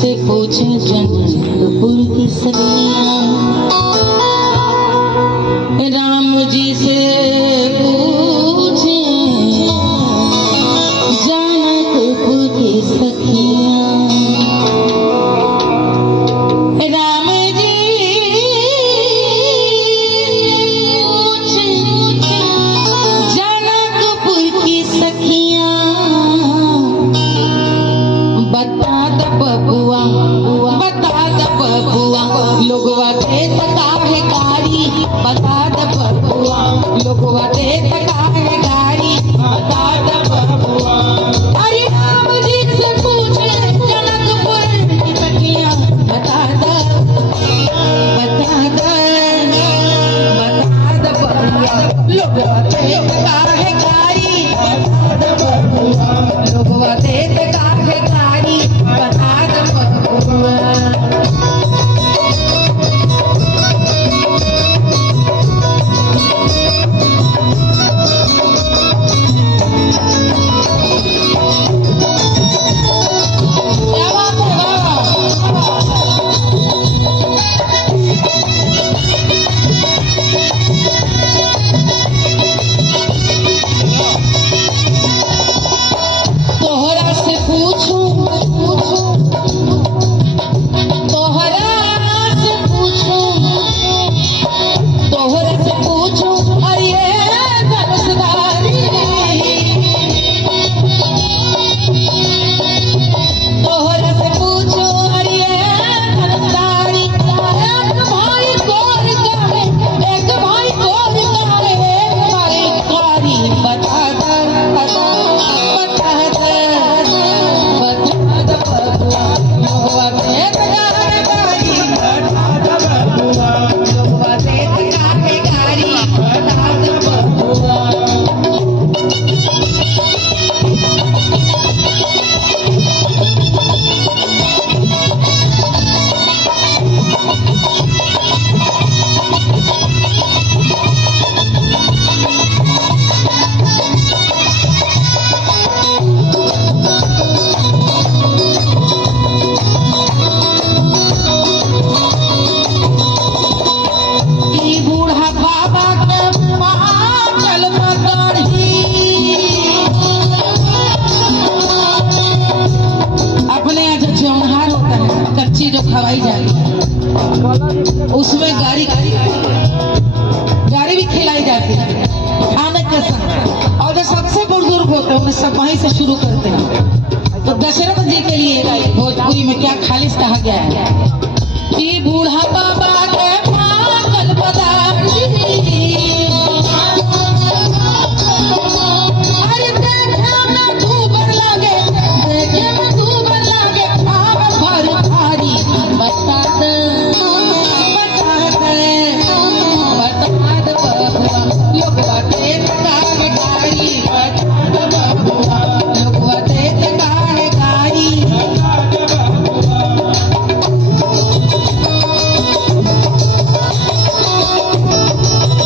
से पूछे जनकपुर की सखियां, राम जी से पूछे जनकपुर की सखियां। राम जी पूछे जनकपुर की सखियां, बता द बबुआ लोगवा देत काहे गाड़ी, बता द बबुआ लोगवा देत काहे गाड़ी, बता द बबुआ। अरे राम जी से पूछे जनकपुर की सखियां, बता द बबुआ लोगवा देत काहे गाड़ी, बता द बबुआ लोगवा देत काहे गाड़ी, बता द बबुआ। जो खवाई जाती है उसमें गाड़ी भी खिलाई जाती है खाने के संग। और जो सबसे बुजुर्ग होते हैं उन्हें सब वहीं से शुरू करते हैं। तो दशरथ जी के लिए भोजपुरी में क्या खालिश कहा गया है,